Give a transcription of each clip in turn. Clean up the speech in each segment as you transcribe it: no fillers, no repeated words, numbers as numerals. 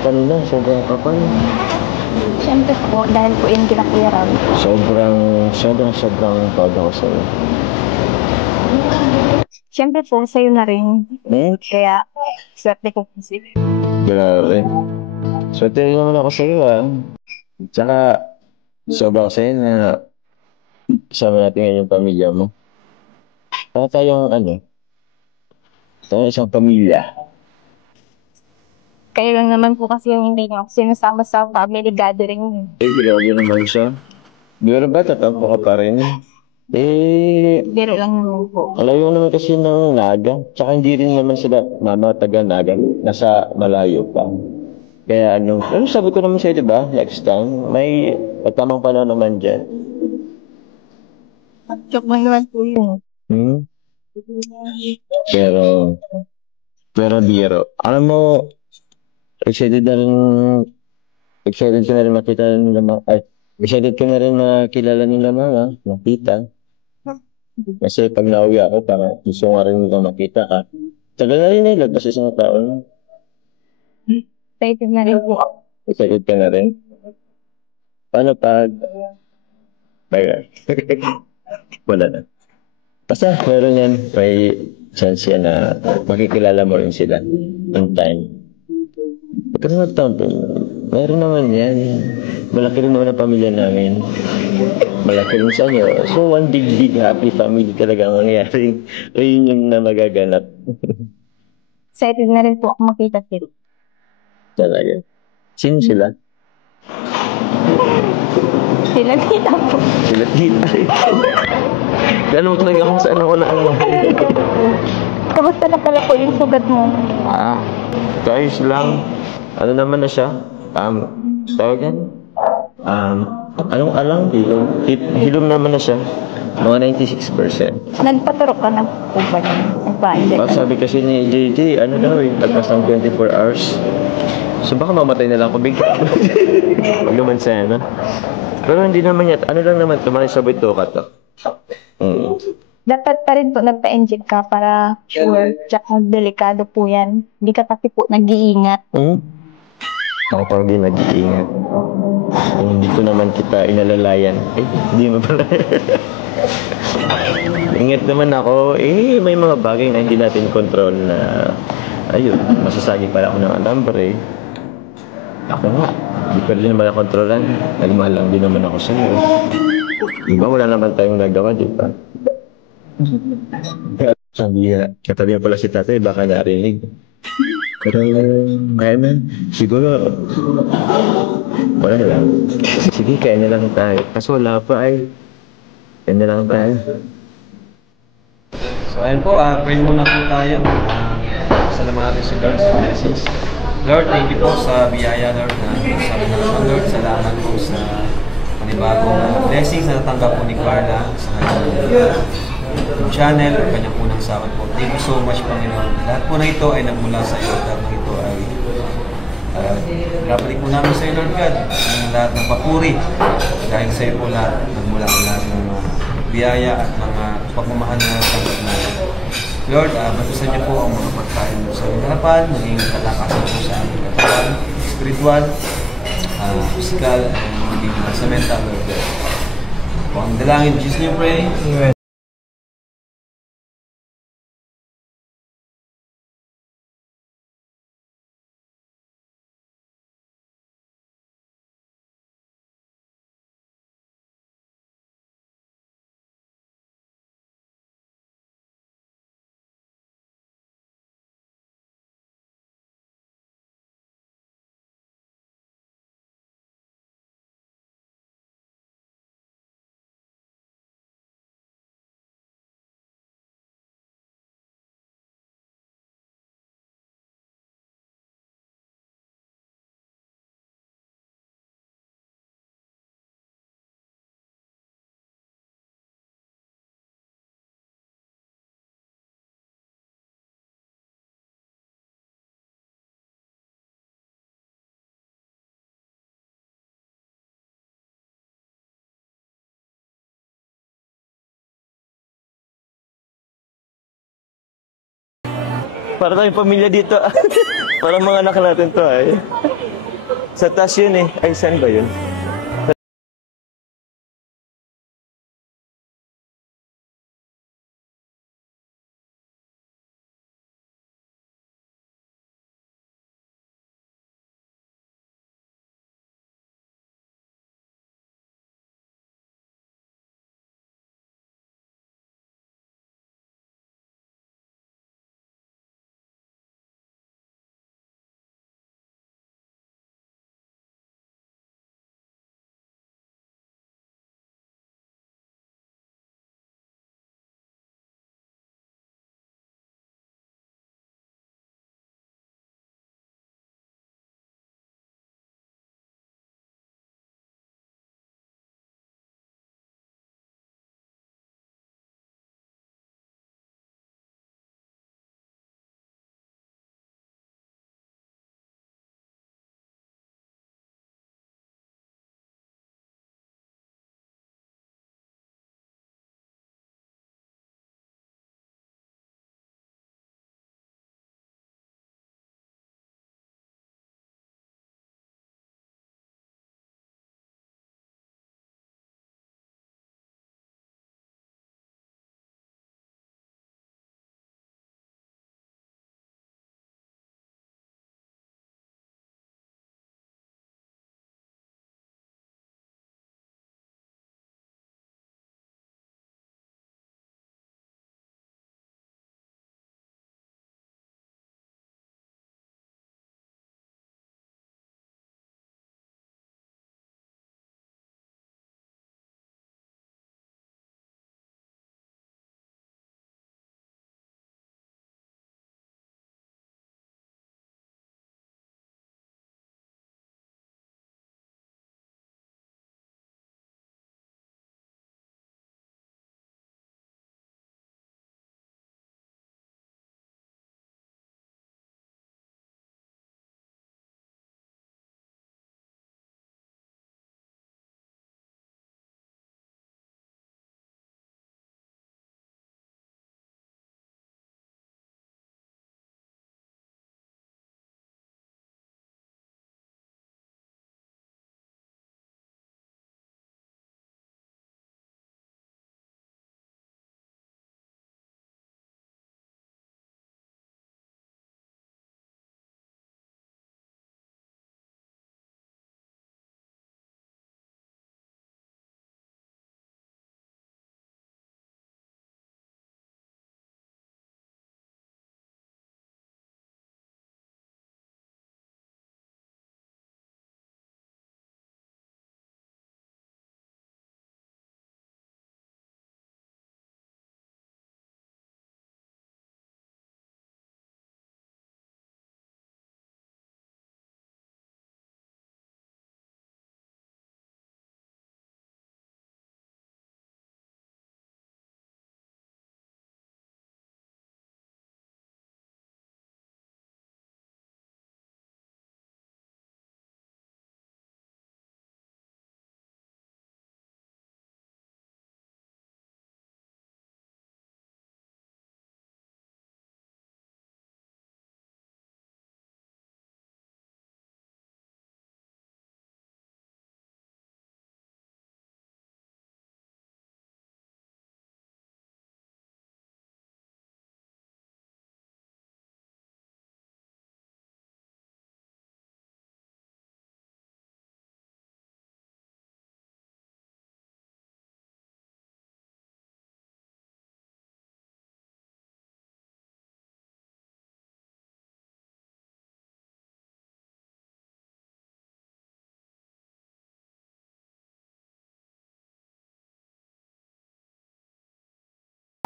Kanina, sobrang kapal. Siyempre po, dahil po yung kila Kuya Ram. Sobrang proud ako sa'yo. Siyempre po, sa'yo na rin. Kaya, swerte ko kasi. Grabe. Swerte naman ako sa'yo, ah. Tsaka, sobrang sa'yo na kasama natin ngayon yung pamilya mo. Para tayong, tayo isang pamilya. Kayo lang naman po kasi yung hindi nyo sinasama sa family gathering. Grabe naman siya. Pero ba, tatampo ka pa rin? Biro lang naman po. Malayo naman kasi ng Naga. Tsaka hindi rin naman sila mama taga Naga. Nasa malayo pa. Kaya sabi ko naman sa'yo, diba? Next time, may pagtamang panahon naman dyan. Joke lang naman po yun. Pero biro. Alam mo, excited ka na rin makita nila excited ka na rin makilala nila mga, makita. Kasi pag nauwi ako, parang gusto nga rin nila makita ka. Tagal na rin nila kasi isang taon. Excited na rin po ako. Excited ka na rin? Paano pag... Wala na. Basta meron yan, may chance yan na makikilala mo rin sila in time. Pero meron naman yan. Malaki rin naman ang pamilya namin. Malaki rin sa inyo. So, one big happy family talaga ang mangyayari. So, yun yung na magaganap. Excited na rin po ako makita sila. Talaga. Sino sila? Sila tita po. Sila tita. Ganun talaga kung saan ako na Kamusta na pala po yung sugat mo? Kayos lang. Ano naman na siya? Tawag yan? Anong alang? Hilom naman na siya. Mga 96%. Nagpaturok ka na po ba niya? Sabi kasi ni JJ, lagpas ng 24 hours. So baka mamatay na lang ako bigla. Huwag naman sana. Pero hindi naman yan. Ano lang naman, tumanin sa bito ka to. Dapat pa rin po nagpa-engine ka para sure. Tsaka delikado po yan. Hindi ka kasi po nag-iingat. Ako parang hindi nag-iingat. Hindi ko naman kita inalalayan. Hindi mo pala. Ingat naman ako. May mga bagay na hindi natin control na masasagi pala ako ng alambre. Ako nga, hindi ko rin naman kontrolan. Nagmahal lang din naman ako sa'yo. Diba, wala naman tayong nagawa, di ba? Sabi katabi pala si tatay, baka narinig. Pero, kaya na, siguro, wala lang. Sige, kaya na lang tayo. Kaso wala pa kaya na lang tayo. So, ayun po, pray muna po tayo. Salamat natin sa God's blessings. Lord, thank you po sa biyaya, Lord, na sabi naman, Lord, salamat po sa panibagong blessings na natanggap po ni Carla sa kanyang YouTube channel, o kanyang unang sahod po. Thank you so much, Panginoon. Lahat po na ito ay nagmula sa iyo. Lahat na ito ay kapalik po namin sa iyo, Lord God, ang lahat ng papuri. Dahil sa iyo po lahat, nagmula ang lahat ng biyaya at mga pagmamahal na natanggap natin. Lord, batusan niyo po ang mga pagkain mo sa aming harapan, maging kalakasan po sa aming katawan, spiritual, physical, and maging sa mental, Lord God. Po ang dalangin, Jesus niyo pray. Amen. Para tayong pamilya dito. Parang mga anak natin to Sa taas yun eh. Ay, saan ba yun?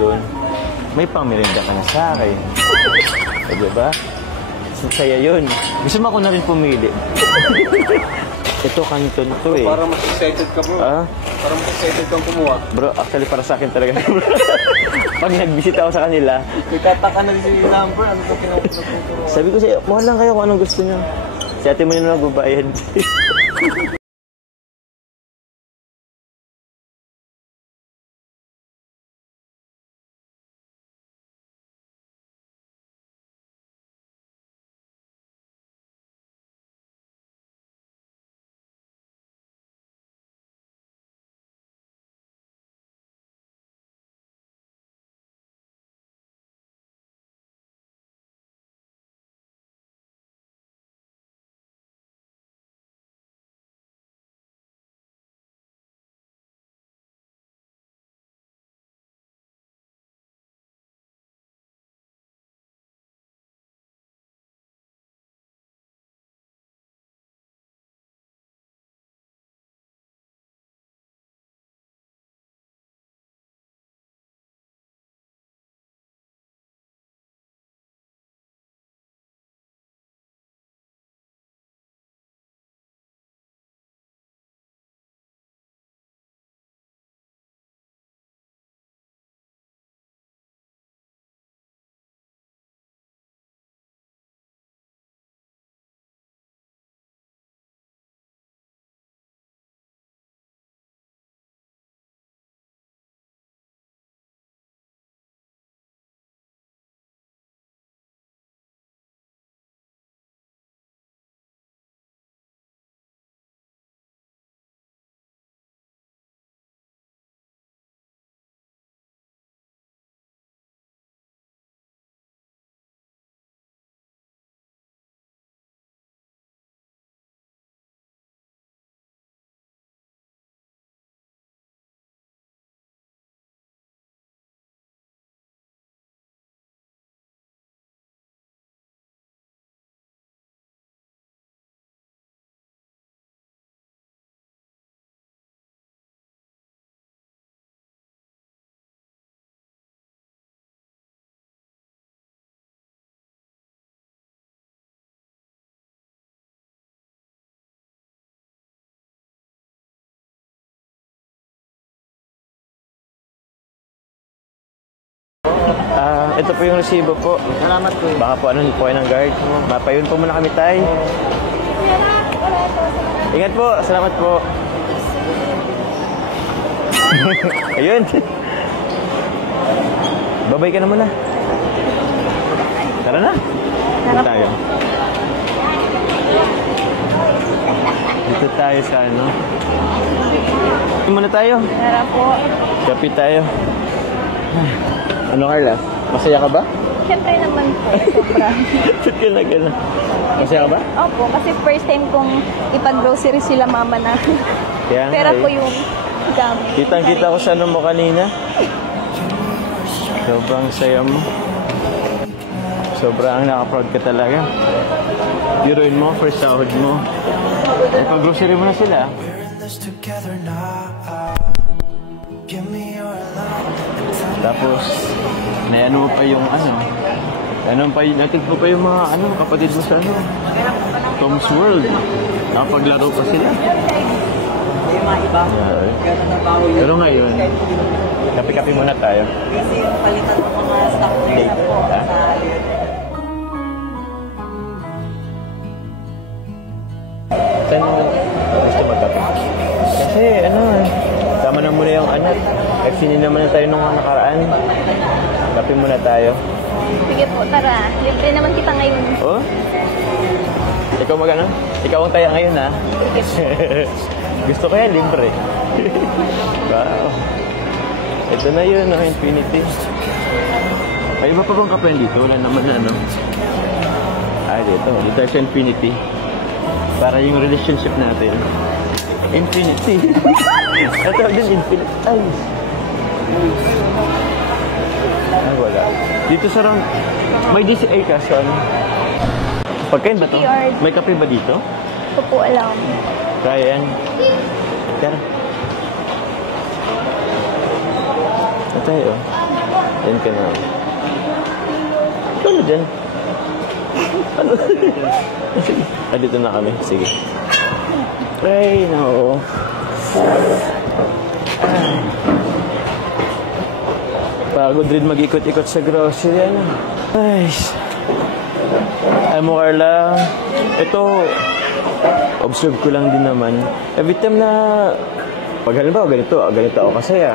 Doon, may pamirinda ka na sa akin. O, diba? Saya yun. Gusto mo ako na rin pumili. Ito, kanton to eh. Para mas excited ka, bro. Ah? Para mas excited kang kumuha. Bro, actually para sa akin talaga. Pag nag-visit ako sa kanila, Nagtataka na rin yung number. Ano ba pinapatuturuan? sabi ko sa'yo, mahal lang kayo kung anong gusto niyo. Si ate mo na nagbabayad. Ito po yung resibo po. Salamat po. Baka po ano po kayo ng guard. Mapayun po muna kami tayo. Ingat po. Salamat po. Ayun. Babay ka na muna. Tara na. Dito tayo. Dito tayo sa ano. Dito muna tayo. Tara po. Kapi tayo. Ano Carla? Masaya ka ba? Siyempre naman po, sobra. Ba't ka na gano'n? Masaya ka ba? Opo, kasi first time kong ipag-grocery sila mama na. Kaya nga Pera eh. po yung gamit. Kitang-kita ko sa ano mo kanina. Sobrang saya mo. Sobrang naka-proud ka talaga. Biruin mo, first sahod mo. Ay, pag-grocery mo na sila. Tapos, naano mo pa yung ano. Natig mo pa yung mga ano, kapatid mo sa ano. Tom's World. Nakapaglaro pa sila. Yung mga iba. Pero ngayon, kape-kape muna tayo. Kasi yung palitan ng mga stock nila po sa Saan mo gusto magkape? Kasi ano, tama na muna yung anak. Nagsinin naman na tayo nung nakaraan. Kape muna tayo. Sige po, tara. Libre naman kita ngayon. Oh? Ikaw magano? Ikaw ang taya ngayon ha? Gusto ko yan, libre. Wow. Ito na yun, no, Infinity. Ay, iba pa bang kape dito? Wala naman na, no? Ay, dito. Dito sa Infinity. Para yung relationship natin. Infinity. Ito din, Infinity. Ay. Ay, wala. Dito sa round, may DCA ka sa ano? Pagkain ba to? GTR. May kape ba dito? Ito po alam. Kaya yan. Tara. Ito tayo. Yan ka na. Ano dyan? Ano? Dito na kami. Sige. Ay, no. Pagod rin mag-ikot-ikot sa grocery. Ano? Ay. Ay mo, Carla. Ito, observe ko lang din naman. Every time na, pag halimbawa ganito ako kasaya.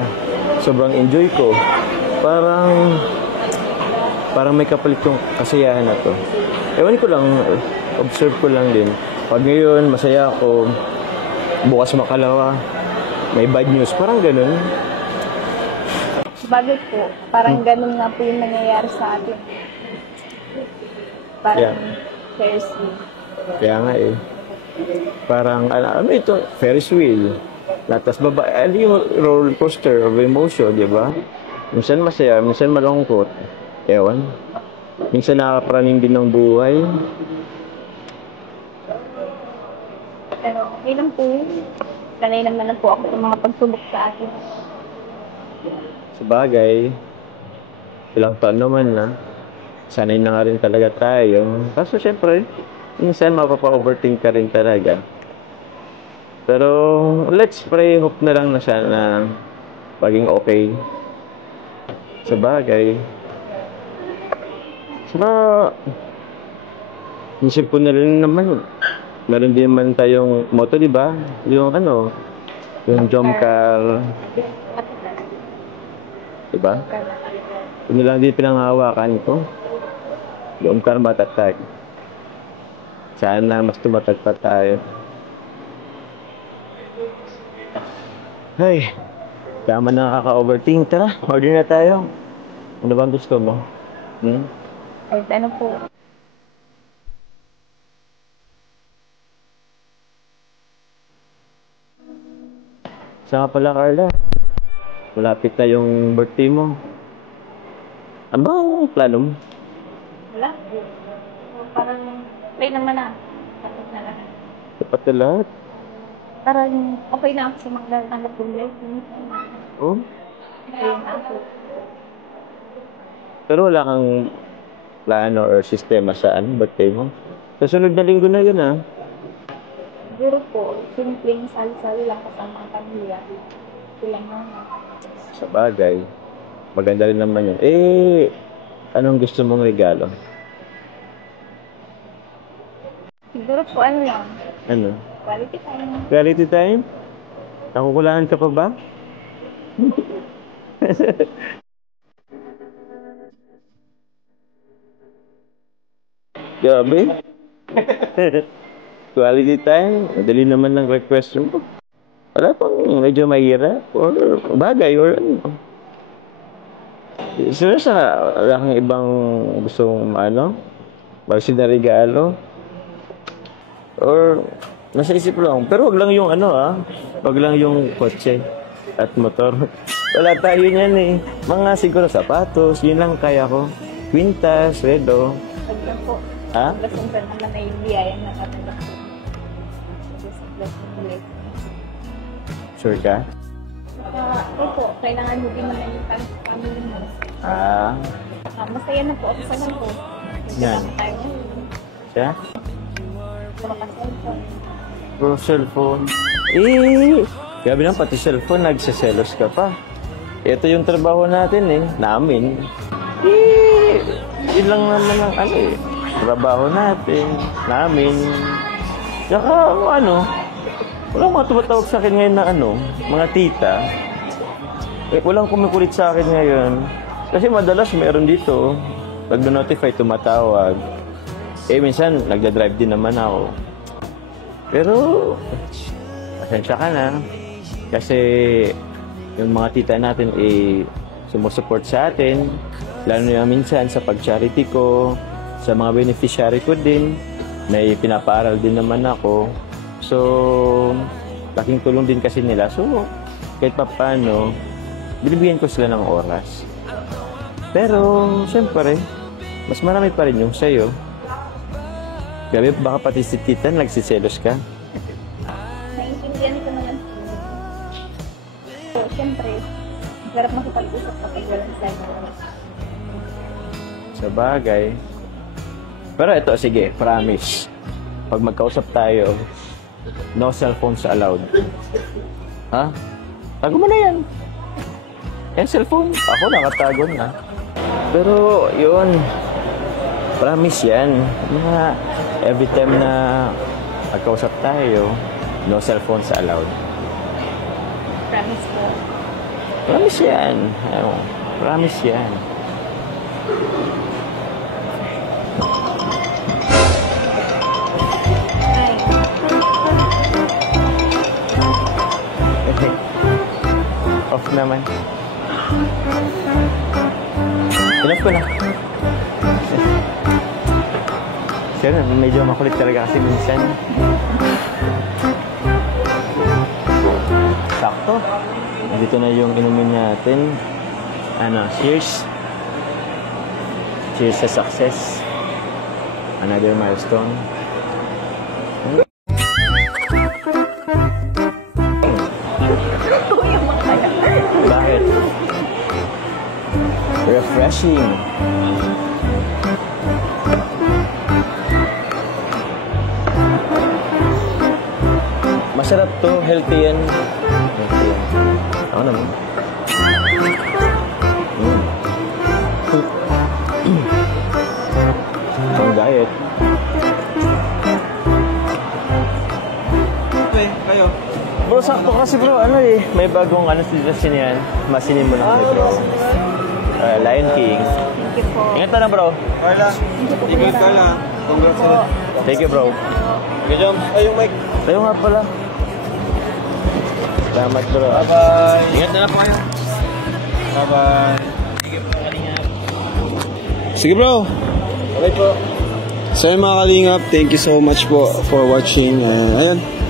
Sobrang enjoy ko. Parang may kapalit yung kasiyahan na to. Ewan ko lang, observe ko lang din. Pag ngayon, masaya ako, bukas makalawa, may bad news. Parang ganun. Bagay po. Parang ganun nga po yung nangyayari sa atin. Parang Yeah. Ferris wheel. Kaya nga eh. Parang, ano ito, Ferris wheel. Latas baba, ano yung roller coaster of emotion, di ba? Minsan masaya, minsan malungkot. Ewan. Minsan nakakapraning din ng buhay. Pero okay lang po yun. Sanay naman na po ako sa mga pagsubok sa atin. Sa bagay, ilang taon naman na. Sanay na nga rin talaga tayo. Kaso syempre, minsan mapapa-overthink ka rin talaga. Pero let's pray, hope na lang na sana maging okay. Sa bagay. Saka, isip ko na rin naman, meron din naman tayong moto, di ba? Yung ano, yung jump car. Di ba? Yun lang din pinanghawakan ko. Jump car matatag. Sana mas tumatag pa tayo. Ay, tama na nakaka-overthink. Tara, order na tayo. Ano bang gusto mo? Ay, ano po. Saan ka pala, Carla? Malapit na yung birthday mo. Ano ba ang plano mo? Wala. Parang okay naman na. Tapos na lang. Dapat na lahat. Parang okay na ako sa mga anak ko. Oh? Okay na ako. Pero wala kang plano or sistema sa birthday mo? Sa sunod na linggo na yun, ah. Siguro po, simpleng sal-sal lang kasama ang pamilya. Kulang naman. Sa bagay. Maganda rin naman yun. Eh, Anong gusto mong regalo? Siguro po ano lang. Ano? Quality time. Quality time? Nakukulangan ka pa ba? Grabe. Quality time? Madali naman ng request mo. Wala pang medyo mahirap or bagay or ano. Sino sa wala kang ibang gustong ano? Bagsin na regalo? Or nasa isip lang. Pero wag lang yung ano wag lang yung kotse at motor. Wala tayo niyan eh. Mga siguro sapatos, yun lang kaya ko. Quintas, redo. Pag lang po. Ha? Lasong ka naman ay biyaya na katanggap po. Sure ka? Opo, kailangan mo din naman yung family mo. Masaya na po ako sa lang po. Yan. Tayo na. Siya? Puro ka cellphone. Bro, cellphone. Grabe lang, pati cellphone, nagsaselos ka pa. Ito yung trabaho natin namin. Yun lang naman ang trabaho natin, namin. Tsaka, walang mga tumatawag sa akin ngayon na mga tita. Walang kumukulit sa akin ngayon. Kasi madalas meron dito, pag na-notify, tumatawag. Minsan, nagda-drive din naman ako. Pero, pasensya ka na. Kasi, yung mga tita natin sumusupport sa atin. Lalo na minsan sa pag-charity ko, sa mga beneficiary ko din, may pinapaaral din naman ako. So, laking tulong din kasi nila. So, kahit pa paano, binibigyan ko sila ng oras. Pero, syempre, mas marami pa rin yung sa'yo. Gabi, baka pati si tita nagsiselos ka. Naiintindihan ko naman. So, syempre, harap makipag-usap kapag walang cellphone. Sa bagay. Pero ito, sige, promise. Pag magkausap tayo, no cellphones allowed. Ha? Tago mo na yan. Cellphone. Ako nakatago na. Pero, yun. Promise yan. Every time na magkausap tayo, no cellphones allowed. Promise po. Promise yan. Promise yan. Off naman. Pinas ko na. Sir, medyo makulit talaga kasi minsan. Sakto. Dito na yung inumin natin. Cheers. Cheers sa success. Another milestone. Bakit? Refreshing. Masarap to, healthy yan. Ako naman. Ang diet. Okay, kayo. Bro, sakto kasi bro, may bagong suggestion yan. Masinin mo lang bro. Lion King. Thank you po. Ingat na bro. Carla, ingat ka lang. Congrats. Thank you bro. Okay, Jom. Ay, yung mic. Tayo nga pala. Salamat bro. Bye-bye. Ingat na lang po kayo. Bye-bye. Sige bro. Okay po. So mga kalingap, thank you so much po for watching. Ayan.